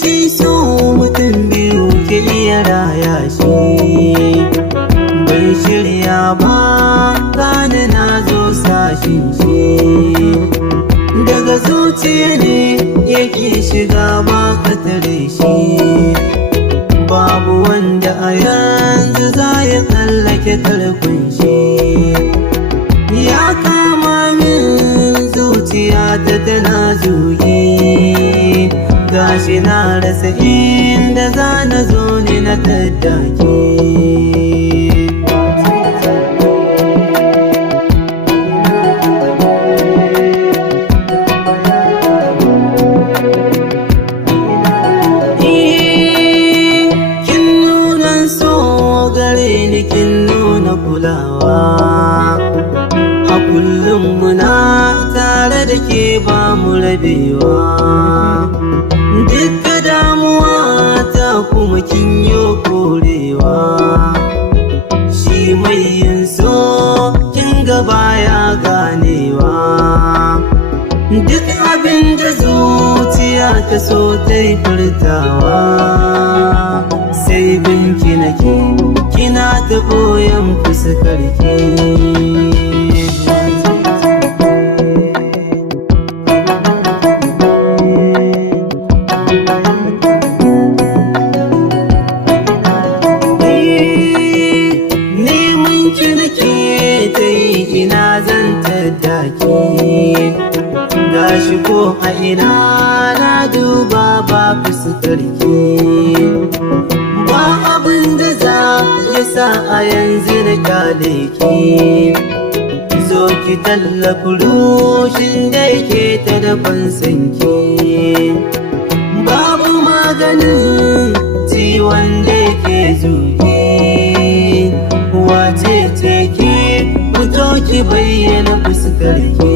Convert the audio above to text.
Shi so mutum biyu ke iya raya shi, bai shirya ba gane na zo sashin shi, daga zuciya ne yake shiga ba ka tare shi, babu wanda a yanzu za ya tsallake tarkon shi, ya kama min zuciya ta tana zugi, gashi na rasa inda za na zo ne na tattake. Kin nuna so gare ni, kin nuna kulawa, a kullum muna tare da ke ba mu rabewa, duka damuwa ta kuma kin yi korewa, shi mai yin so kin gaba ya ganewa, duk abin da zuciya ta so ta yi furtawa, sai binki nake kina ta koyan fuskarki. Ina zan tattaki, gashi ko a ina na duba ba fuskarki, ba abin da za ya sa a yanzu na kyale ki, zo ki tallafi rushin da yake ta daban sanki, babu maganin ciwon da yake zuki, wace ce ki fito ki bayyana fuskarki.